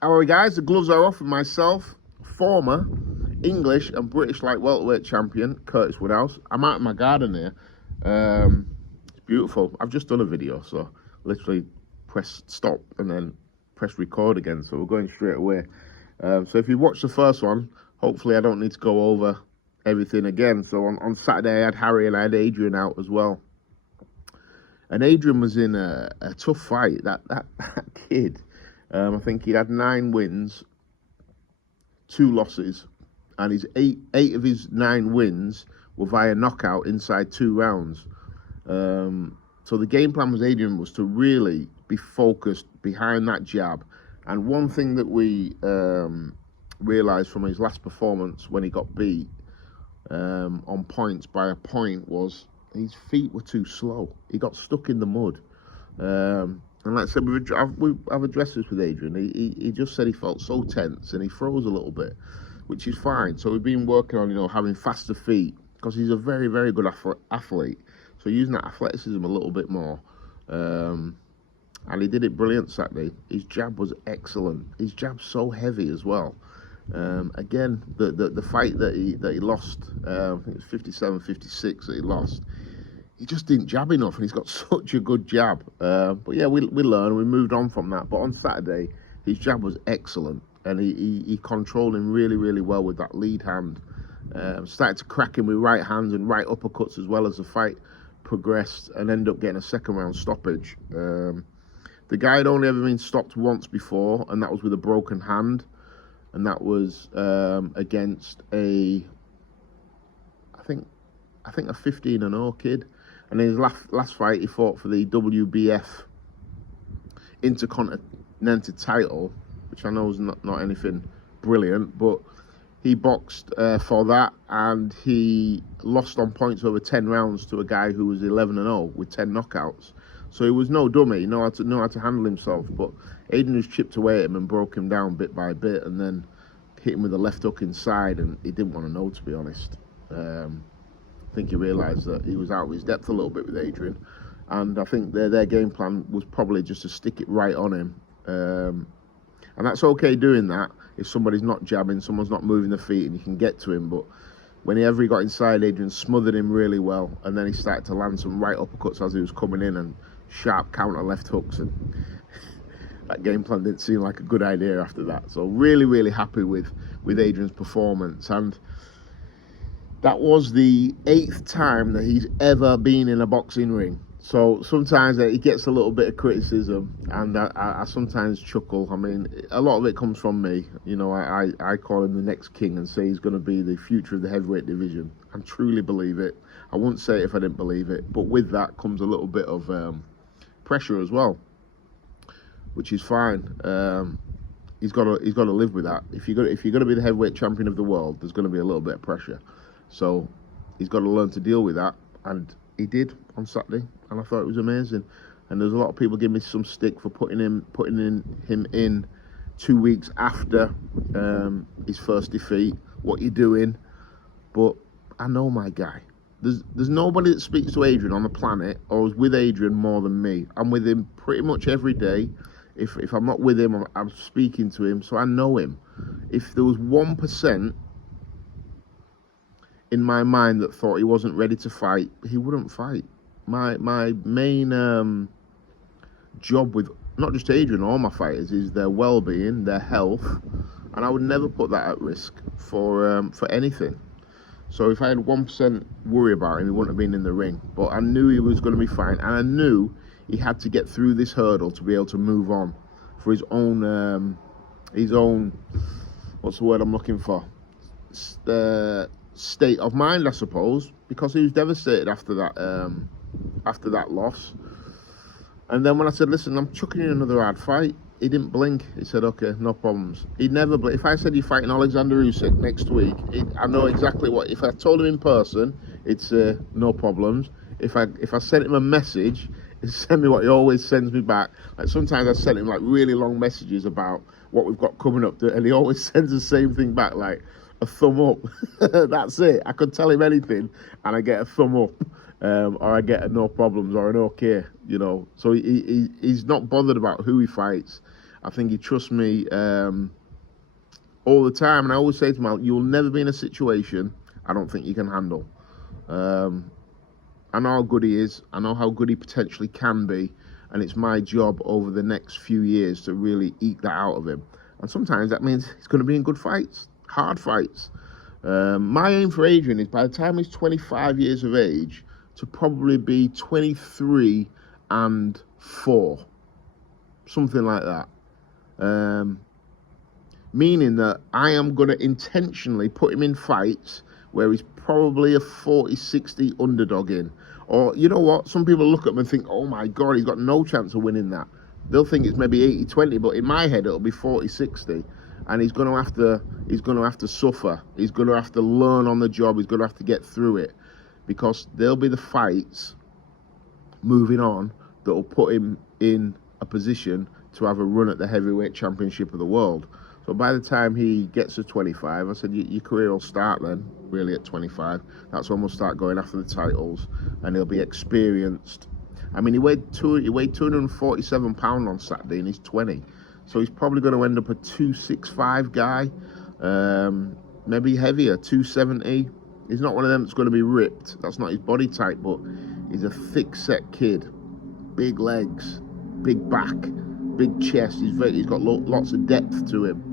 Alright guys, the gloves are off with myself, former English and British light welterweight champion, Curtis Woodhouse. I'm out in my garden here. It's beautiful. I've just done a video, so literally press stop and then press record again, so we're going straight away. So if you watched the first one, hopefully I don't need to go over everything again. So on Saturday I had Harry and I had Adrian out as well. And Adrian was in a tough fight. That kid, I think he had 9 wins, 2 losses, and his eight of his 9 wins were via knockout inside 2 rounds. So the game plan with Adrian was to really be focused behind that jab. And one thing that we realised from his last performance when he got beat on points by a point was his feet were too slow. He got stuck in the mud. And like I said, I've addressed this with Adrian. He just said he felt so tense and he froze a little bit, which is fine. So we've been working on, having faster feet, because he's a very, very good athlete. So using that athleticism a little bit more. And he did it brilliant Saturday. His jab was excellent. His jab's so heavy as well. Again, the fight that he lost, I think it was 57-56 that he lost. He just didn't jab enough, and he's got such a good jab. But yeah, we learned, we moved on from that. But on Saturday, his jab was excellent, and he controlled him really, really well with that lead hand. Started to crack him with right hands and right uppercuts as well as the fight progressed, and ended up getting a second round stoppage. The guy had only ever been stopped once before, and that was with a broken hand. And that was against I think a 15-0 kid. And in his last fight, he fought for the WBF Intercontinental title, which I know is not anything brilliant, but he boxed for that, and he lost on points over 10 rounds to a guy who was 11-0 with 10 knockouts. So he was no dummy. He knew how to handle himself. But Adrian just chipped away at him and broke him down bit by bit, and then hit him with a left hook inside, and he didn't want to know, to be honest. I think he realised that he was out of his depth a little bit with Adrian, and I think their game plan was probably just to stick it right on him. And that's okay doing that if somebody's not jabbing, someone's not moving their feet, and you can get to him. But whenever he got inside, Adrian smothered him really well, and then he started to land some right uppercuts as he was coming in, and sharp counter left hooks, and that game plan didn't seem like a good idea after that. So really, really happy with Adrian's performance. And that was the 8th time that he's ever been in a boxing ring. So sometimes he gets a little bit of criticism, and I sometimes chuckle. I mean, a lot of it comes from me. I call him the next king and say he's going to be the future of the heavyweight division. I truly believe it. I wouldn't say it if I didn't believe it. But with that comes a little bit of pressure as well, which is fine. He's got to live with that. If you're going to be the heavyweight champion of the world, there's going to be a little bit of pressure. So he's got to learn to deal with that, and he did on Saturday, and I thought it was amazing. And there's a lot of people giving me some stick for putting him in 2 weeks after his first defeat. What you doing? But I know my guy. There's nobody that speaks to Adrian on the planet or is with Adrian more than me. I'm with him pretty much every day. If I'm not with him, I'm speaking to him, so I know him. If there was 1% in my mind that thought he wasn't ready to fight, he wouldn't fight. My main job with not just Adrian, all my fighters, is their well-being, their health, and I would never put that at risk for anything. So if I had 1% worry about him, he wouldn't have been in the ring. But I knew he was going to be fine, and I knew he had to get through this hurdle to be able to move on for his own what's the word I'm looking for? State of mind, I suppose, because he was devastated after that loss. And then when I said, listen, I'm chucking in another hard fight, he didn't blink. He said, okay, no problems. He'd never blink. If I said you're fighting Alexander Usyk next week, I know exactly what. If I told him in person, it's no problems. If I sent him a message, he'd send me what he always sends me back. Like sometimes I sent him like really long messages about what we've got coming up, and he always sends the same thing back, like a thumb up. That's it. I could tell him anything, and I get a thumb up. Or I get a no problems or an okay, So he's not bothered about who he fights. I think he trusts me all the time. And I always say to him, you'll never be in a situation I don't think you can handle. I know how good he is. I know how good he potentially can be. And it's my job over the next few years to really eke that out of him. And sometimes that means he's going to be in good fights, hard fights. My aim for Adrian is by the time he's 25 years of age to probably be 23 and 4. Something like that. Meaning that I am going to intentionally put him in fights where he's probably a 40-60 underdog in. Or, you know what, some people look at him and think, oh my God, he's got no chance of winning that. They'll think it's maybe 80-20, but in my head it'll be 40-60. And he's going to have to suffer. He's going to have to learn on the job. He's going to have to get through it. Because there'll be the fights moving on that will put him in a position to have a run at the heavyweight championship of the world. So by the time he gets to 25, I said, your career will start then, really at 25. That's when we'll start going after the titles, and he'll be experienced. I mean, he weighed 247 pounds on Saturday, and he's 20. So he's probably going to end up a 265 guy, maybe heavier, 270. He's not one of them that's going to be ripped. That's not his body type, but he's a thick-set kid. Big legs, big back, big chest. He's got lots of depth to him.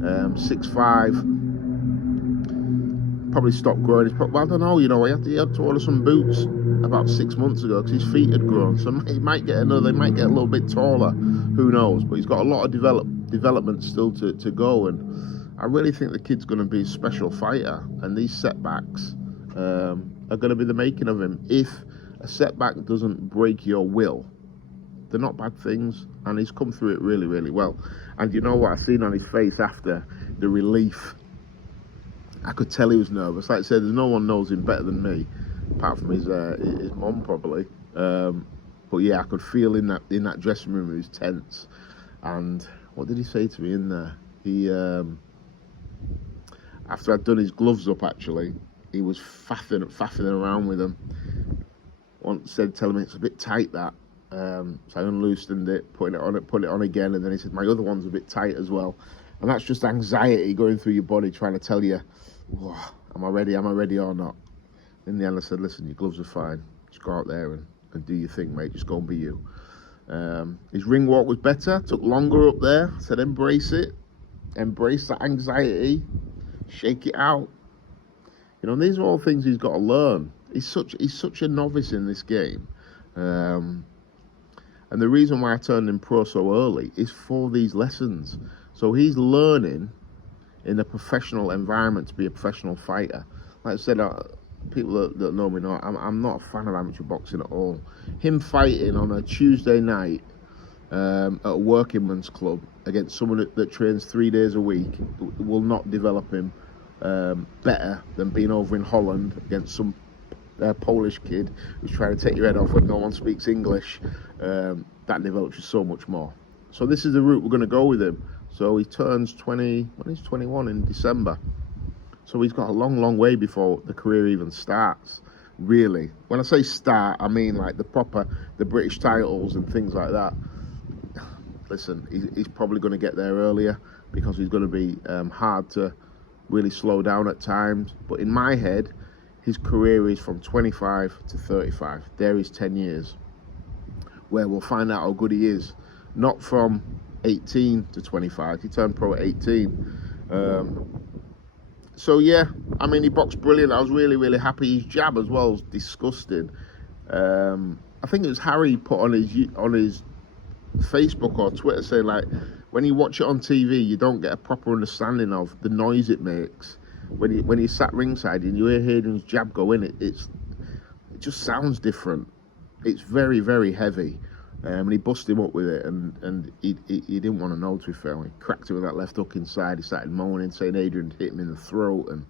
6'5". Probably stopped growing. Well, I don't know. You know, he had to order some boots about 6 months ago because his feet had grown. So he might get another. They might get a little bit taller. Who knows? But he's got a lot of development still to go. And I really think the kid's going to be a special fighter. And these setbacks are going to be the making of him. If a setback doesn't break your will, they're not bad things, and he's come through it really, really well. And you know what I seen on his face after, the relief. I could tell he was nervous. Like I said, there's no one knows him better than me, apart from his mum probably. But yeah, I could feel in that dressing room he was tense. And what did he say to me in there? He after I'd done his gloves up, actually, he was faffing around with them. Telling me it's a bit tight, that. So I unloosened it, put it on again, and then he said, my other one's a bit tight as well. And that's just anxiety going through your body, trying to tell you, am I ready or not? In the end, I said, listen, your gloves are fine. Just go out there and do your thing, mate. Just go and be you. His ring walk was better, took longer up there. I said, embrace it. Embrace that anxiety. Shake it out. You know, these are all things he's got to learn. He's such a novice in this game. And the reason why I turned him pro so early is for these lessons. So he's learning in a professional environment to be a professional fighter. Like I said, people that know me know I'm not a fan of amateur boxing at all. Him fighting on a Tuesday night at a workingman's club against someone that trains 3 days a week will not develop him better than being over in Holland against some Polish kid who's trying to take your head off when no one speaks English. That develops you so much more. So this is the route we're going to go with him. So he turns 20 when he's 21 in December. So he's got a long way before the career even starts, really. When I say start, I mean like the British titles and things like that. Listen, he's probably going to get there earlier because he's going to be hard to really slow down at times. But in my head, his career is from 25 to 35. There is 10 years where we'll find out how good he is. Not from 18 to 25. He turned pro at 18. So yeah, I mean, he boxed brilliant. I was really, really happy. His jab as well was disgusting. I think it was Harry put on his Facebook or Twitter saying, like, when you watch it on TV, you don't get a proper understanding of the noise it makes. When you sat ringside and you hear Hayden's jab go in, it just sounds different. It's very, very heavy. And he busted him up with it, and he didn't want to know, to be fair. He cracked it with that left hook inside. He started moaning, saying Adrian hit him in the throat, and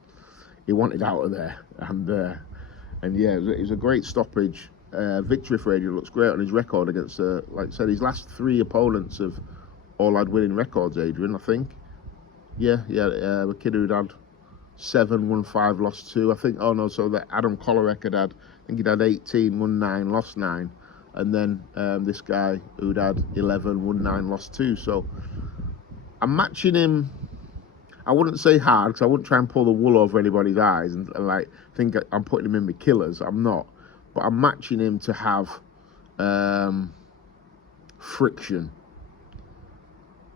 he wanted out of there. And yeah, it was a great stoppage. Victory for Adrian. Looks great on his record against, like I said, his last 3 opponents have all had winning records, Adrian, I think. Yeah, the kid who'd had 7, won 5, lost 2. I think, so that Adam Kolarek had, I think he'd had 18, won 9, lost 9. And then this guy who'd had 11, won 9, lost 2. So I'm matching him. I wouldn't say hard because I wouldn't try and pull the wool over anybody's eyes and like think I'm putting him in the killers. I'm not, but I'm matching him to have friction.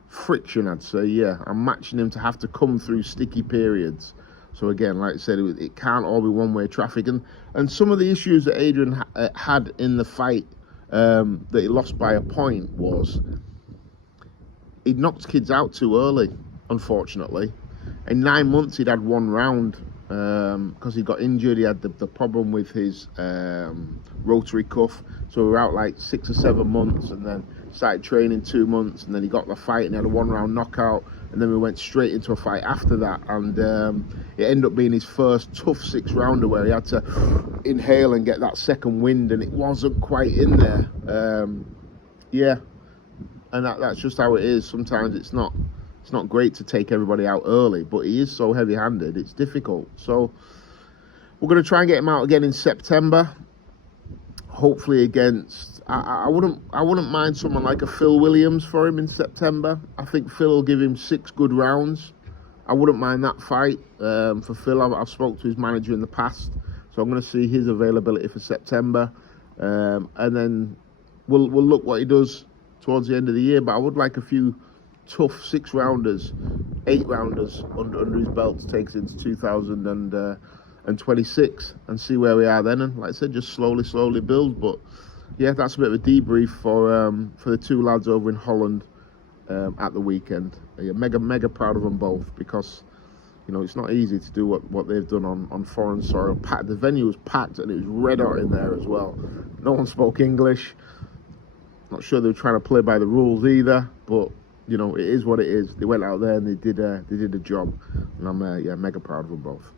Friction, I'd say. Yeah, I'm matching him to have to come through sticky periods. So again, like I said, it can't all be one-way traffic. And some of the issues that Adrian had in the fight that he lost by a point was he'd knocked kids out too early. Unfortunately, in 9 months he'd had one round because he got injured. He had the problem with his rotary cuff, so we were out like 6 or 7 months, and then started training 2 months, and then he got the fight and he had a 1 round knockout, and then we went straight into a fight after that, and it ended up being his first tough 6 rounder where he had to inhale and get that second wind, and it wasn't quite in there. Yeah, and that's just how it is. Sometimes it's not great to take everybody out early, but he is so heavy-handed, it's difficult. So we're going to try and get him out again in September, hopefully against, I wouldn't mind someone like a Phil Williams for him in September. I think Phil will give him 6 good rounds. I wouldn't mind that fight for Phil. I've spoke to his manager in the past, so I'm going to see his availability for September, and then we'll look what he does towards the end of the year. But I would like a few tough 6 rounders, 8 rounders under his belt to take us into 2026 and see where we are then. And like I said, just slowly build. But yeah, that's a bit of a debrief for the 2 lads over in Holland at the weekend. Yeah, mega proud of them both, because you know it's not easy to do what they've done on foreign soil. The venue was packed and it was red hot in there as well. No one spoke English. Not sure they were trying to play by the rules either, but you know, it is what it is. They went out there and they did a job, and I'm mega proud of them both.